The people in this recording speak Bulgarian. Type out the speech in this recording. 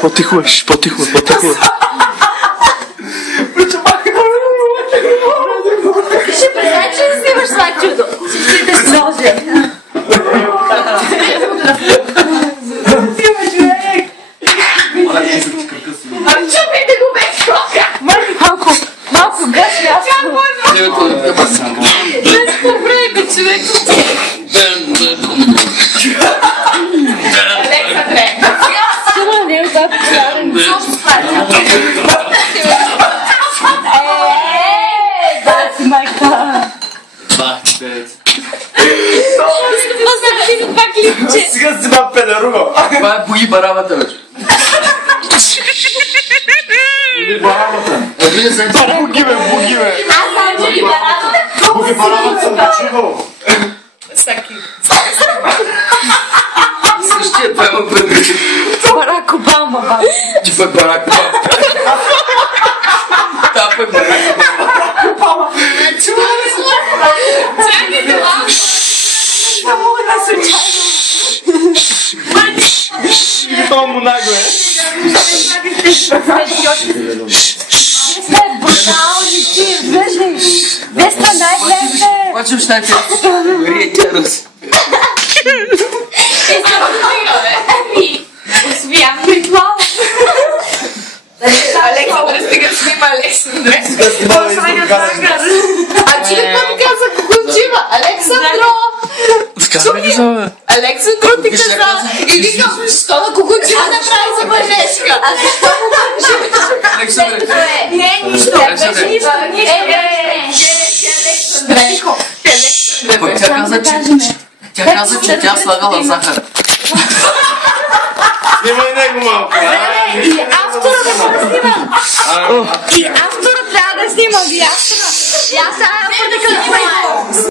По-тихо, по-тихо. Ще признай, че не снимаш това чудо. Всички да се дължи. Чупите го без кока! Малко гъс ясно. Без побрега, човек. Александре. Сигурно не е отзад почарен. Защо спатя? Бати майка. Това клипче. Сега си ма педеруго. Това е Буги Барабата, вече. Буги, бе. Аз знам, че ви барабата. Буги барабата съм начинал. Същия това има предвид. Барак Обама, бати. Ти пък Барак Обама. Та пък Барак Обама. Чакайте, ма. Не мога да се чакам. Това му наго е. Сме брутални ти, виждаш. Деста най-гледате. Почвам щайте. Рие Тярус. Успявам. Александре, сега снима Александре. А ти какво ми каза, кукунчива? Александро! Александро ти каза. И викам, що на кукунчива направи за мъжешка? А защо му Александре. Не, нищо. Александре. Тя каза, че тя слагала захар. Снимай него малко. Автора да